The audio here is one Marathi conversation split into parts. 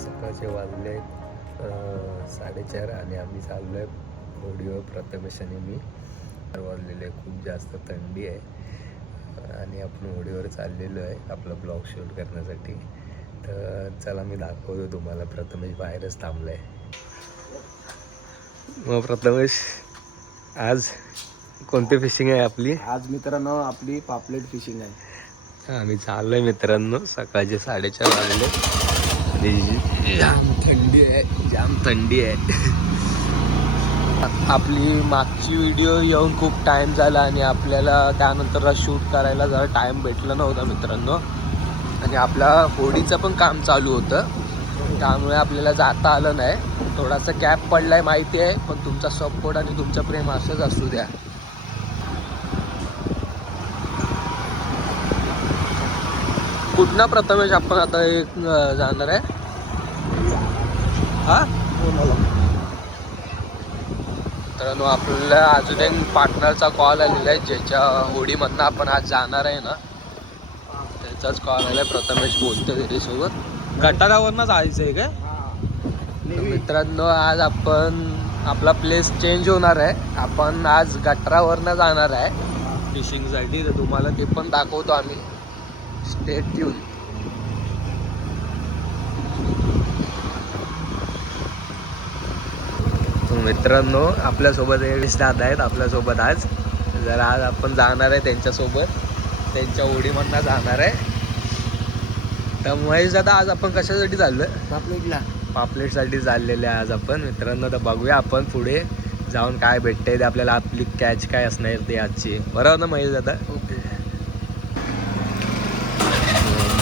सकाळचे वाजले 4:30 आणि आम्ही चाललो आहे होडीवर. प्रथमेश आणि मी वाजलेले खूप जास्त थंडी आहे आणि आपण होडीवर चाललेलो आहे आपला ब्लॉग शूट करण्यासाठी. तर चला मी दाखवतो तुम्हाला. प्रथमेश बाहेरच थांबला आहे. मग प्रथमेश, आज कोणती फिशिंग आहे आपली? आज मित्रांनो आपली पापलेट फिशिंग आहे. आम्ही चाललोय मित्रांनो. सकाळचे 4:30 वाजले आणि जाम थंडी आहे, जाम थंडी आहे. आपली मागची व्हिडिओ येऊन खूप टाईम झाला आणि आपल्याला त्यानंतर शूट करायला जरा टाईम भेटला नव्हता मित्रांनो. आणि आपल्या होडीचं पण काम चालू होतं, त्यामुळे आपल्याला जाता आलं नाही. थोडासा गॅप पडलाय माहिती आहे, पण तुमचा सपोर्ट आणि तुमचं प्रेम असंच असू द्या. कुठनं प्रथमेश आपण आता एक जाणार आहे? हा मित्रांनो, आपल्याला अजून एक पार्टनरचा कॉल आलेला आहे, ज्याच्या होडीमधनं आपण आज जाणार आहे ना, त्याचाच कॉल आला आहे. प्रथमेश बोलतो त्याच्यासोबत. गटारावरनं जायचं आहे काय? मित्रांनो, आज आपण आपला प्लेस चेंज होणार आहे. आपण आज गटारावरनं जाणार आहे फिशिंगसाठी. तर तुम्हाला ते पण दाखवतो आम्ही. Stay tune. मित्रांनो, आपल्यासोबत एवढेच दादा आहेत आपल्यासोबत आज. जर आज आपण जाणार आहे त्यांच्यासोबत, त्यांच्या होडीमधनं जाणार आहे. तर महेश दादा, आज आपण कशासाठी चाललोय? पापलेटसाठी चाललेले आहे आज आपण मित्रांनो. तर बघूया आपण पुढे जाऊन काय भेटतंय ते आपल्याला. आपली कॅच काय असणार ते आजची, बरोबर ना महेश दादा?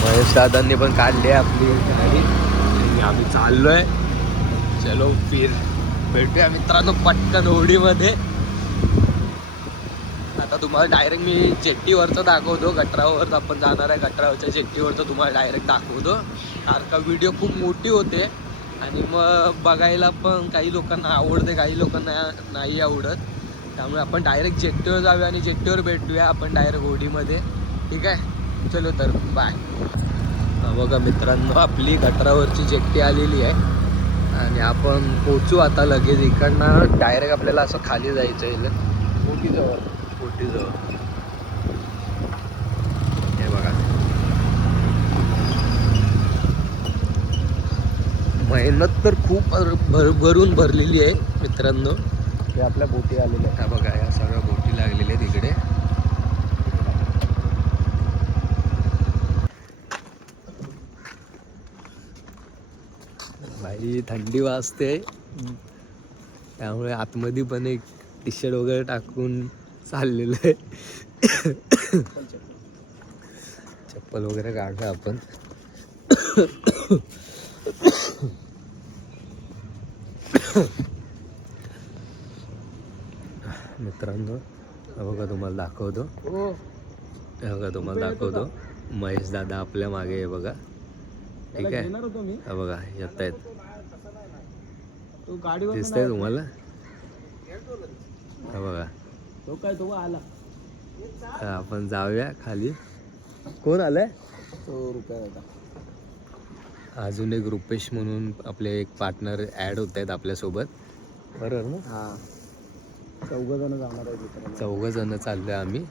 महेश दादांनी पण काढली आपली गाडी आणि आम्ही चाललोय. चलो फिर भेटूया मित्रांनो पटकन होडीमध्ये. आता तुम्हाला डायरेक्ट मी जेट्टीवरचं दाखवतो. गटरावर आपण जाणार आहे, गटरावरच्या जेट्टीवरचं तुम्हाला डायरेक्ट दाखवतो. कारण का व्हिडिओ खूप मोठी होते आणि मग बघायला पण काही लोकांना आवडते, काही लोकांना नाही आवडत. त्यामुळे आपण डायरेक्ट जेट्टीवर जाऊया आणि जेट्टीवर भेटूया आपण डायरेक्ट होडीमध्ये. ठीक आहे, चलो तर बाय. बघा मित्रांनो, आपली गटरावरची जेट्टी आलेली आहे आणि आपण पोचू आता लगेच. इकडनं डायरेक्ट आपल्याला असं खाली जायचं आहे बोटीजवळ. हे बघा, मेहनत तर खूप भरून भरलेली आहे मित्रांनो. हे आपल्या बोटी आलेल्या हा बघा, या सगळ्या बोटी लागलेल्या आहेत इकडे. भाई थंडी वाजते, त्यामुळे आतमध्ये पण एक टी शर्ट वगैरे टाकून चाललेलं आहे. चप्पल वगैरे काढूया आपण. मित्रांनो, बघा तुम्हाला दाखवतो. बघा तुम्हाला दाखवतो. महेश दादा आपल्या मागे आहे बघा. ठीक आहे, हा बघा येत आहेत. दिसतंय तुम्हाला? हा बघा, तो आला. आपण जाऊया खाली. कोण आलंय? तो रुपया होता. अजून एक रुपेश म्हणून आपले एक पार्टनर ॲड होत आहेत आपल्यासोबत, बरोबर ना? हां, 4 जण जाणार आहे. 4 जण चाललोय आम्ही.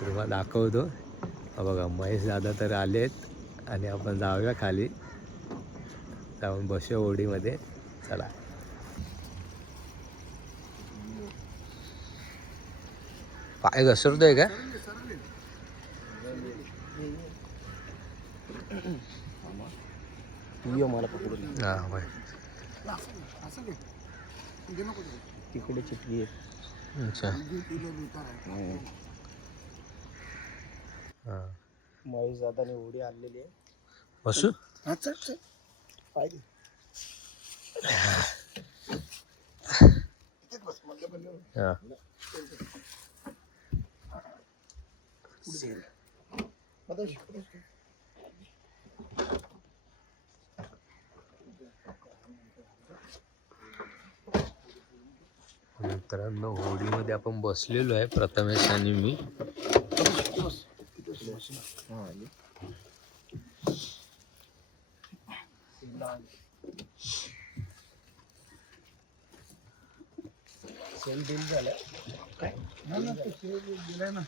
तुम्हाला दाखवतो. बघा, महेश दादा तर आलेत आणि आपण जाऊया खाली, जाऊन बसूया होडीमध्ये. चला. पाय घसरतोय का? मला पकडून. हा होय, तिकडे चिटकी आहे. अच्छा. हां, महेश दादाने उडी आणलेली आहे. बसू. पाहिजे हां, मित्रांनो होडीमध्ये आपण बसलेलो आहे, प्रथमेश आणि मी. सेल बिल झालं काय दिलाय ना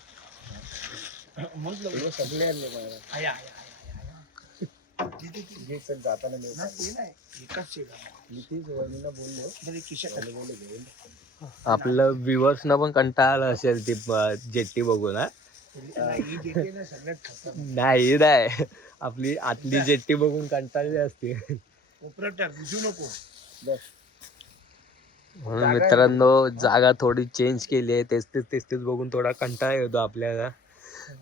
म्हटलं सगळे आले जाताना आपलं व्ह्युअर्सना पण कंटाळा आला असेल ती जेट्टी बघून. हा नाही नाही, आपली आतली जेट्टी बघून कंटाळली असते. म्हणून मित्रांनो जागा थोडी चेंज केली आहे. तेच तेच बघून थोडा कंटाळा येतो आपल्याला.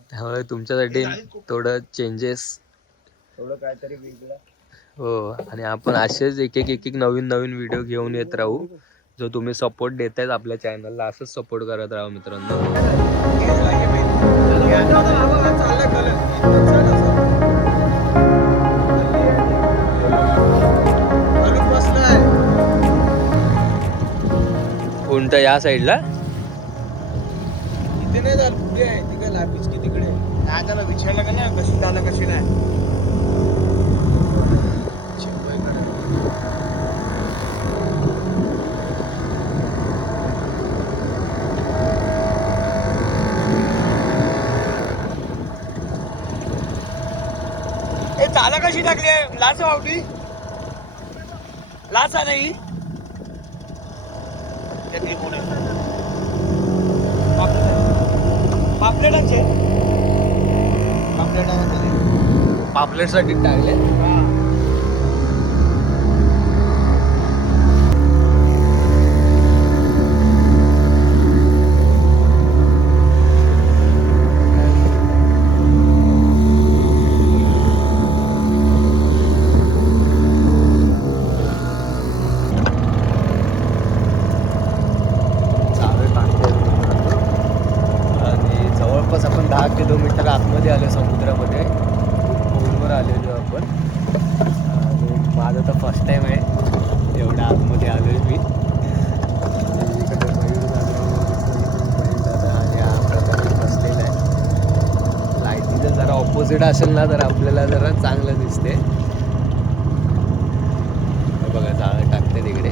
त्यामुळे तुमच्यासाठी थोडं चेंजेस, थोडं काहीतरी वेगळं. हो, आणि आपण असेच एक एक नवीन नवीन व्हिडिओ घेऊन येत राहू. जो तुम्ही सपोर्ट देतायत आपल्या चॅनलला, असंच सपोर्ट करत राहा मित्रांनो. कोणत्या या साईडला? इथे नाही झालं, पुढे आहे तिकडे लापीच की तिकडे. नाही त्याला विचारलं का नाही कशी झालं कशी नाही. झालं कशी टाकली आहे लाच वावटी लाचा नाही पापलेटांचे पापलेट साठी टाकले. आपण 10 किलोमीटर आतमध्ये आलो समुद्रामध्ये. पूलवर आलेलो आपण. आणि माझं तर फर्स्ट टाइम आहे एवढ्या आतमध्ये आलोय मी. इकडे दादा आणि हा प्रथमेश बसलेला आहे. लाईटीचं जरा ऑपोजिट असेल ना तर आपल्याला जरा चांगलं दिसते. बघा जाळं टाकते तिकडे.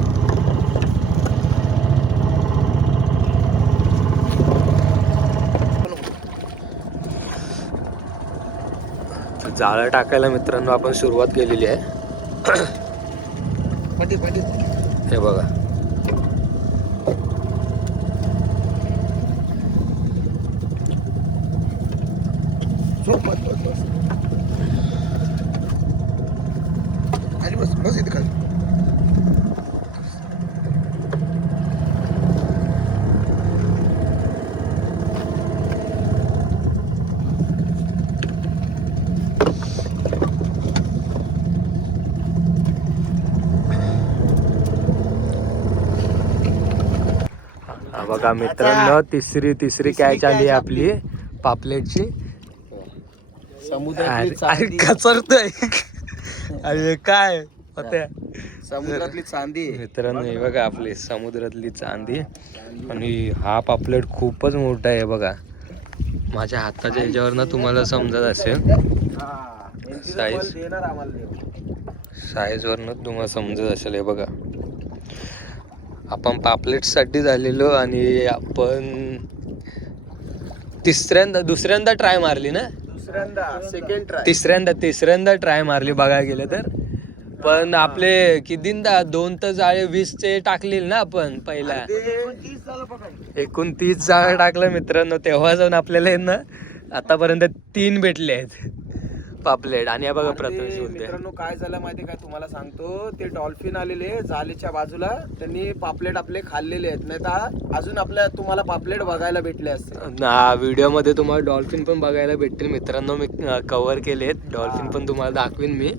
जाळं टाकायला मित्रांनो आपण सुरुवात केलेली आहे. हे बघा, बस इथे खाली. बघा मित्रांनो, तिसरी कॅच आली आपली पापलेटची. अरे कचरतोय. अरे काय होत्या समुद्रातली चांदी मित्रांनो. हे बघा आपली समुद्रातली चांदी. आणि हा पापलेट खूपच मोठा आहे बघा. माझ्या हाताच्या ह्याच्यावरनं तुम्हाला समजत असेल. साईज वरनं तुम्हाला समजत असेल. हे बघा, आपण पापलेट साठी झालेलो आणि आपण दुसऱ्यांदा ट्राय मारली ना. तिसऱ्यांदा ट्राय मारली बघायला गेलं तर. पण आपले कितींदा 2 तर जाळे 20चे टाकले ना आपण पहिला. 29 जाळे टाकलं मित्रांनो. तेव्हा जाऊन आपल्याला ना आतापर्यंत 3 भेटले आहेत पापलेट. आणि बघा प्रथमेश बोलते. मित्रांनो काय झालं माहिती काय तुम्हाला सांगतो. ते डॉल्फिन आलेले जालीच्या बाजूला, त्यांनी पापलेट आपले खाल्लेले आहेत. नाही तर अजून आपल्या तुम्हाला पापलेट बघायला भेटले असते. व्हिडिओ मध्ये तुम्हाला डॉल्फिन पण बघायला भेटतील मित्रांनो. मी कव्हर केलेत डॉल्फिन पण तुम्हाला दाखवीन मी.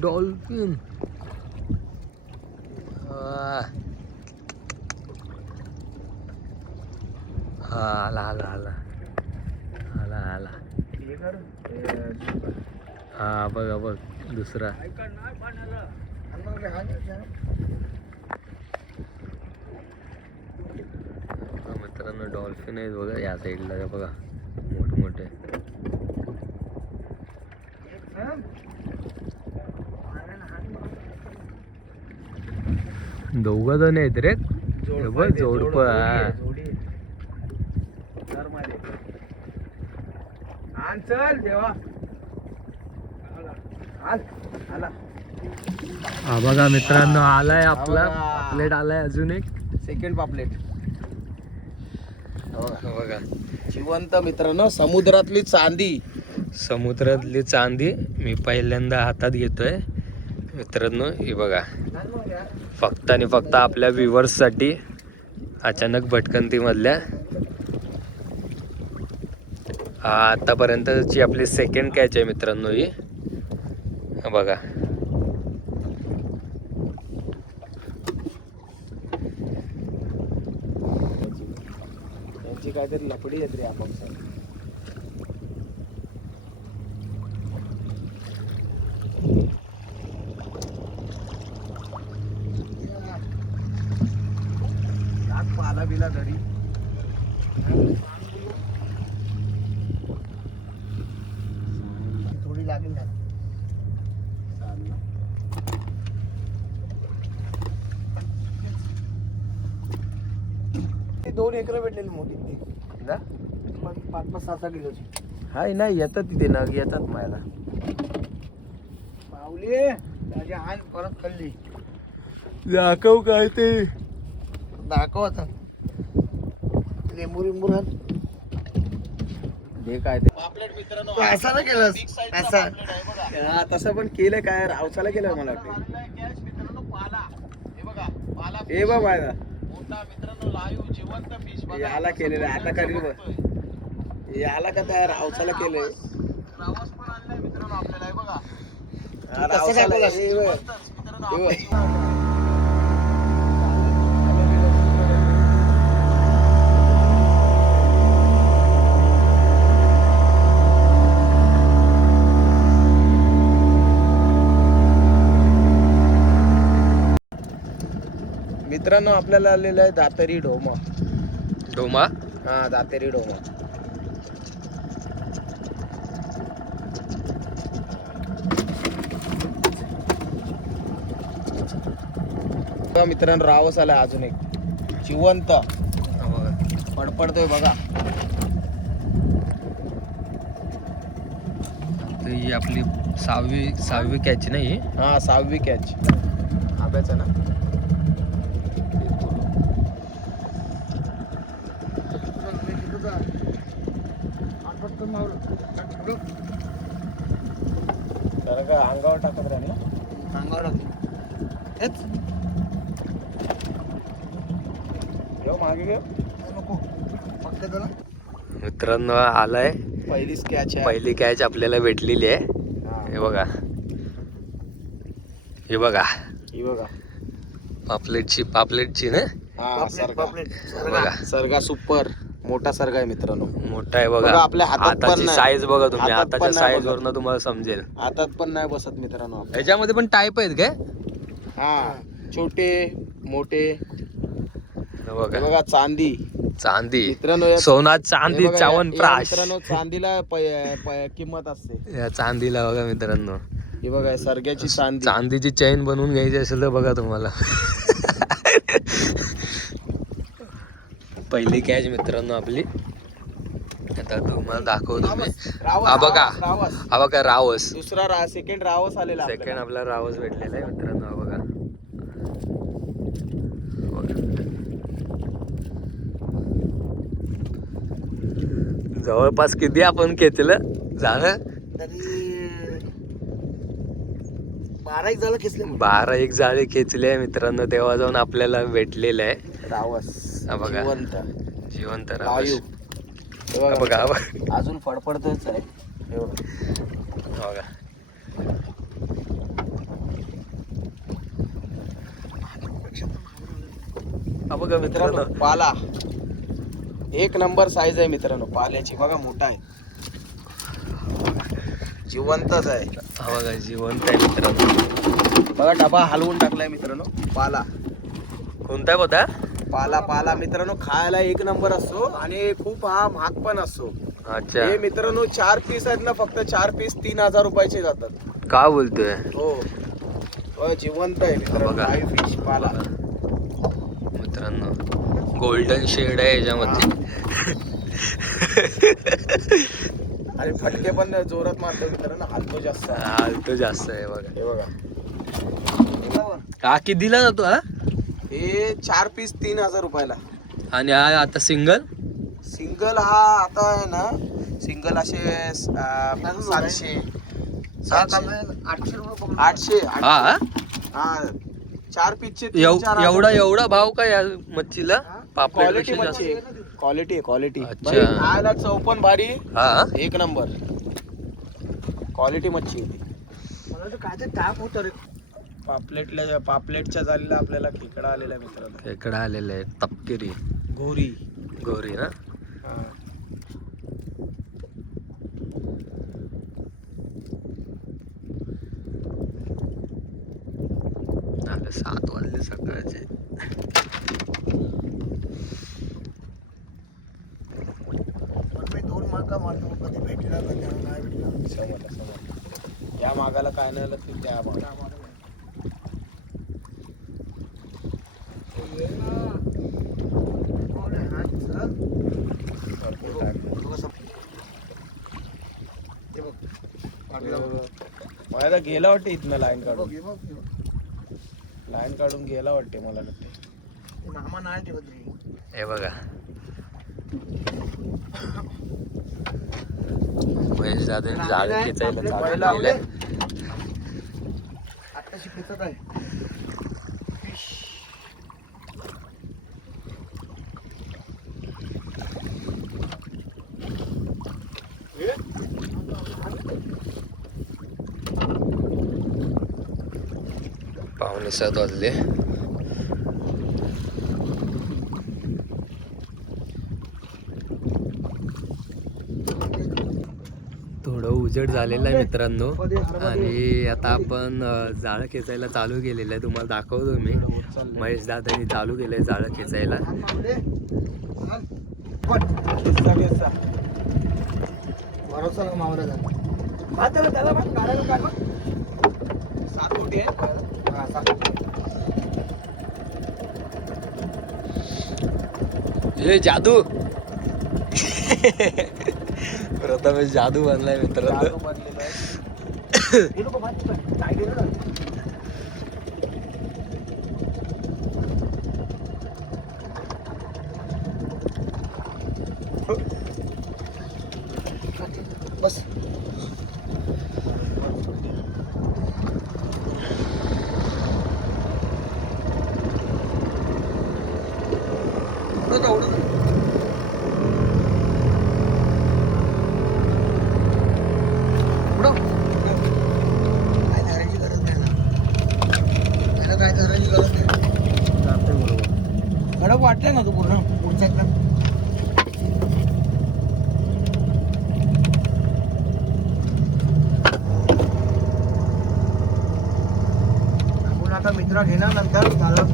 डॉल्फिन आला आला आला आला आला. हा बघा बघ दुसरा. मित्रांनो डॉल्फिन आहेत बघा या साईडला बघा मोठमोठे. दोघ जण आहेत रे जोडप. चल देवा हा बघा मित्रांनो आलाय आपला पापलेट आलाय अजून एक सेकंड पापलेट बघा. जिवंत मित्रांनो समुद्रातली चांदी. समुद्रातली चांदी मी पहिल्यांदा हातात घेतोय मित्रांनो. हे बघा फक्त आणि फक्त आपल्या व्ह्युअर्स साठी अचानक भटकंती मधल्या. आतापर्यंतची आपली सेकंड कॅच आहे मित्रांनो ही बघा. त्यांची काहीतरी लपडी येत रे आपापसात. पाला बिला घरी थोडी लागेल ना. 2 एकर भेटलेली मोठी ना 5-6 किलोची. हाय नाही येतात तिथे नग येतात मायला. पावली त्याच्या हात परत खाल्ली. दाखव काय ते दाखव आता. लिंबू घाल. हे काय ते पापलेट मित्रांनो असा ना केलंस असा. हा तसं पण केलं काय रावसाला केलं मला वाटतं. कॅच मित्रांनो पाला. हे बघा पाला. हे बघ माझा मोठा मित्रांनो लाईव्ह जिवंत फिश बघा. याला केलेलं आता करील बघ. याला का त्या रावसाला केलंय. रावस पण आणलाय मित्रांनो आपल्याला. हे बघा रावसाला मित्रांनो. मित्रांनो आपल्याला आलेलं आहे दातरी ढोमा. ढोमा. हा दातेरी ढोमा. मित्रांनो रावस आलाय अजून एक जिवंत पडपडतोय बघा. ही आपली सहावी कॅच नाही. हा 6वी कॅच आब्याचा ना. तर का अंगावर टाकत राहील ना. अंगावर मागे घेऊ नको फक्त त्याला. मित्रांनो आलाय पहिलीच कॅच आहे. पहिली कॅच आपल्याला भेटलेली आहे. हे बघा हे बघा ही बघा पापलेटची ना. हा सरगा बघा सरगा सुपर मोठा सरगा आहे मित्रांनो. मोठा आहे बघा. बघा, आपल्या हातात पण हाताची नाही. साईज बघा तुम्ही. हातात पण हाताच्या नाही साईज बघत. वरनं तुम्हाला समजेल. हातात पण नाही बसत मित्रांनो. ह्याच्यामध्ये पण टाईप आहेत काय. हा छोटे मोठे. हे बघा बघा चांदी चांदी मित्रांनो. या- सोना चांदी हे बघा, या- च्यवनप्राश. मित्रांनो चांदीला किंमत असते. या चांदीला बघा मित्रांनो. ही बघा सरग्याची चांदी. चांदीची चैन बनवून घ्यायची असेल तर बघा तुम्हाला. पहिली कॅच मित्रांनो आपली. आता तुम्हाला दाखवतो मी. रावस, हा बघा रावस. हा बघा रावस. दुसरा सेकंड रावस आलेला सेकंड आपला रावस भेटलेला आहे मित्रांनो. हा बघा जवळपास किती आपण खेचलं झालं. तरी 12 झालं खेचले 12 जाळे खेचले आहे मित्रांनो. तेव्हा जाऊन आपल्याला भेटलेलं आहे रावस. हा बघा जिवंत रावस. हे हा बघा, बघा हा बघा. अजून फडफडतोच आहे. हे बघा. हा बघा हा बघा मित्रांनो. पाला 1 नंबर साईज आहे मित्रांनो. पाल्याची बघा मोठा आहे. जिवंतच आहे. हा बघा जिवंत आहे मित्रांनो. बघा डबा हलवून टाकलाय मित्रांनो. पाला कोणता होता? पाला पाला मित्रांनो, खायला एक नंबर असतो आणि खूप हा महाग पण असतो. अच्छा, हे मित्रांनो 4 पीस आहेत ना, फक्त 4 पीस 3000 रुपयाचे जातात. का बोलतोय? हो जिवंत आहे मित्रांनो. बघा. लाईव्ह फिश पाला मित्रांनो गोल्डन शेड आहे याच्यामध्ये. आणि फटके पण जोरात मारतो मित्रांनो. हलतो जास्त. हालतो जास्त आहे बघा. हे बघा हा किती दिला जातो हा? हे 4 पीस 3000 रुपयाला. आणि हा आता सिंगल सिंगल हा आता आहे ना, सिंगल असे 700 800 हा? हा 4 पीसचे एवढा भाव का या मच्छीला? क्वालिटी पापलेट मच्छी, क्वालिटी अच्छा. खायला चव पण भारी, हा एक नंबर क्वालिटी मच्छी होती. काय ताप होत रे. पापलेटच्या जालीला आपल्याला खेकडा आलेला आहे मित्रांनो. खेकडा आलेला आहे तपकिरी गोरी गोरी ना. झालं 7 वाजले सकाळचे. मी 2 माका मारतो, कधी भेटला कधी नाही भेटला. समजलं. या मागाला काय नाही आलं की त्या मागाला. मला गेला वाटते इथनं लाईन काढून गेला वाटते मला वाटते. मामा नाही ठेवत रे. हे बघा महेश दादा जाळ खेचायला चालू केलंय. आत्ताशी खेचत आहे. पावणे 7 वाजले. थोडं उजेड झालेलं आहे मित्रांनो. आणि आता आपण जाळं खेचायला चालू केलेलं आहे. तुम्हाला दाखवतो मी. महेश दादांनी चालू केलंय जाळं खेचायला. भरोसा ना मावरा त्याला पण काढायला काढ. 7 कोटी आहे. हे जादू प्रथमेश जादू बनलाय मित्रांनो. हे लोक काय गेलं ना. बस काय धरायची गरज नाही ना. त्याला काय धरायची गरज नाही. कडक वाटलं ना तू पूर्ण पुढच्यातला. आपण आता मित्र घेणार नंतर झालं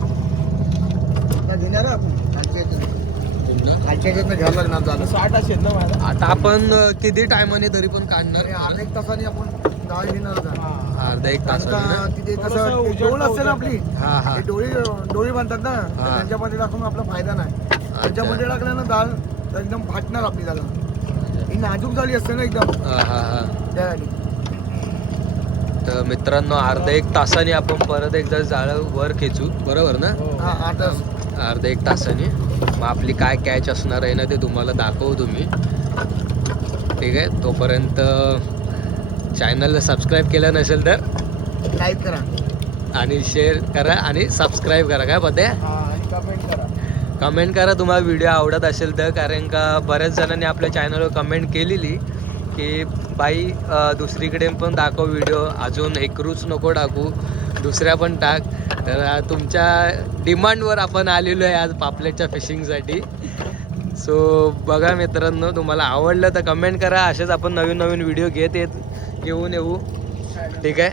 घेणार आपण खालच्या ह्याच्यातनं घ्यावं लागणार. झालं 60 असेल ना माझा. आता आपण किती टायमाने तरी पण काढणार? अर्धा 1 तासाने आपण जाळ घेणार होता. अर्धा 1 कारण तासाने का ना? तिथे थोडंसं कसं उजेड डोळ असते ना उजेड. आपली. हा हा ते डोळी बांधतात ना, तर हा. त्यांच्यामध्ये टाकून आपला फायदा नाही. त्याच्यामध्ये टाकल्यानं दाल तर एकदम फाटणार आपली दाल. ही नाजूक झाली असते ना एकदम हा हा हा. त्यासाठी. तर मित्रांनो अर्धा 1 तासाने आपण परत एकदा जाळं वर खेचू, बरोबर ना? हा 8 तास. अर्धा 1 तासाने मग आपली काय कॅच असणार आहे ना ते तुम्हाला दाखवतो मी. ठीक आहे, तोपर्यंत चॅनलला सबस्क्राईब केलं नसेल तर लाईक करा आणि शेअर करा आणि सबस्क्राईब करा. काय पते? हा आणि कमेंट करा. कमेंट करा तुम्हाला व्हिडिओ आवडत असेल तर. कारण का बऱ्याच जणांनी आपल्या चॅनलवर कमेंट केलेली की बाई दुसरीकडे पण दाखव व्हिडिओ, अजून एकरूच नको टाकू, दुसऱ्या पण टाक. तर तुमच्या डिमांडवर आपण आलेलो आहे आज पापलेटच्या फिशिंगसाठी. सो बघा मित्रांनो, तुम्हाला आवडलं तर कमेंट करा. असेच आपण नवीन नवीन व्हिडिओ घेऊन येऊ. ठीक आहे.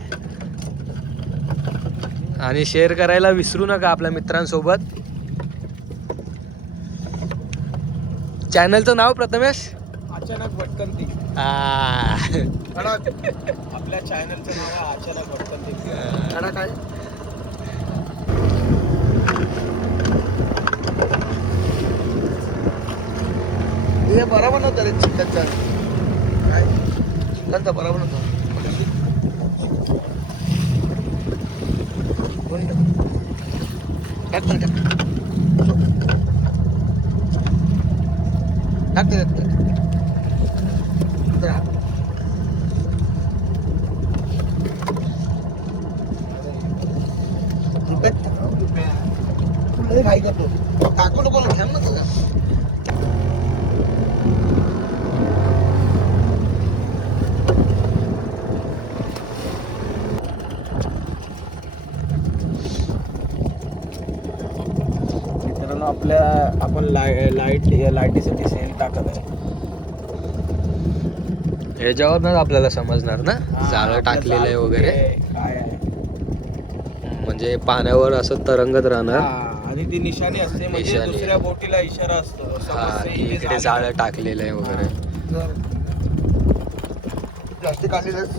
आणि शेअर करायला विसरू नका आपल्या मित्रांसोबत. चॅनलचं नाव प्रथमेश? अचानक भटकंती. आपल्या चॅनलचं नाव आहे अचानक भटकंती. काय हे बरोबर नव्हतं रे चिकनचा. काय चिकनचा बरोबर नव्हतं. टाक ना, टाक. टाक ते, टाक ते. जरा. रुपये घाई करतो. टाकू नको ना, थांब ना तुझा. मित्रांनो आपण लाईटीसाठी सेल टाकत आहे. ह्याच्यावरच आपल्याला समजणार ना जाळं आपलं टाकलेलं आहे जाळं वगैरे. कुठे आहे, काय आहे. म्हणजे पाण्यावर असं तरंगत राहणार. आणि ती निशाणी असते म्हणजे निशाणी. दुसऱ्या बोटीला इशारा असतो हा, समजते की इथे इकडे जाळं टाकलेलं आहे वगैरे. प्लास्टिक आणलेलंच.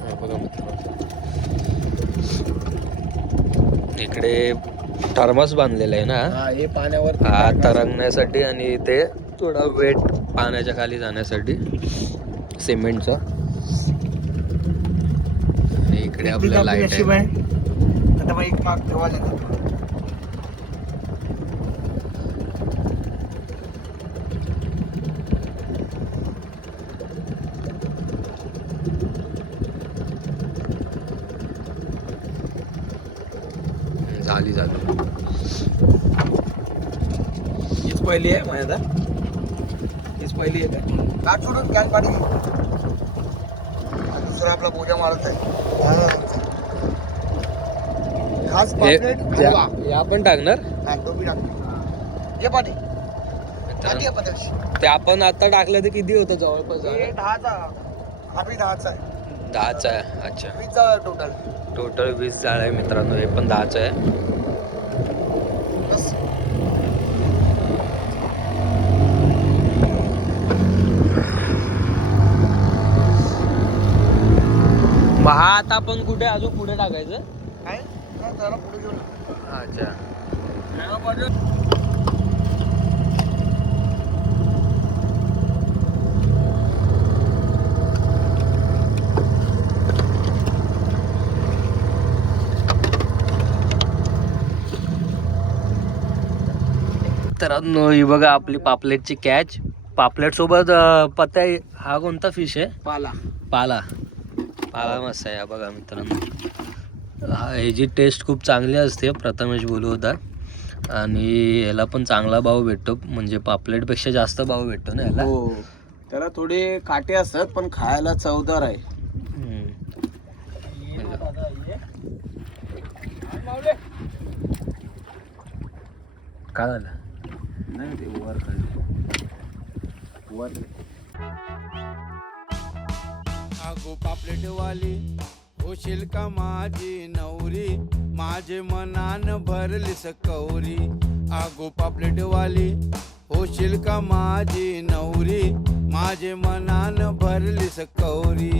हा, बघा मित्रांनो. इकडे थर्मस बांधलेला आहे ना. हा, हे पाण्यावर हा तरंगण्यासाठी आणि ते थोडा वेट पाण्याच्या खाली जाण्यासाठी सिमेंटचा. आणि इकडे आपलं लाईट नशीब आहे. आहे. आता मग एक माग ठेवा लागेल. झाली. हीच पहिली आहे माझ्या. हीच पहिली आहे का? काट सोडून कॅन पाणी. दुसरा आपला बोजा मारत आहे. खास पापलेट हलवा. या पण टाकणार. हा, तो बी टाकतो. ये पाणी. टाकी आहे पतेश. ते आपण आता टाकलं ते किती होतं जवळपास? हे 10चा. हा बी 10चा आहे. 10चा आहे. अच्छा, 20चा टोटल. टोटल 20 जाळ आहे मित्रांनो. हे पण 10चं आहे. बस. मग हा आता आपण कुठे अजून पुढे टाकायचं? काय? काय जरा पुढे घेऊन. अच्छा. तर ही बघा आपली पापलेटची कॅच. पापलेट सोबत पत्ता. हा कोणता फिश आहे? पाला. पाला. पाला मस्त आहे. बघा मित्रांनो, ह्याची टेस्ट खूप चांगली असते. प्रथमेश बोलू होता. आणि ह्याला पण चांगला भाव भेटतो. म्हणजे पापलेटपेक्षा जास्त भाव भेटतो ना ह्याला. हो, त्याला थोडे काटे असतात पण खायला चवदार आहे. काय झालं? नाही ते वर खाली वर. आगो पापलेटवाली होशील का माझी नवरी, माझे मनान भरलीस कौरी. आगो पापलेटवाली होशील का माझी नवरी, माझे मनान भरलीस कौरी.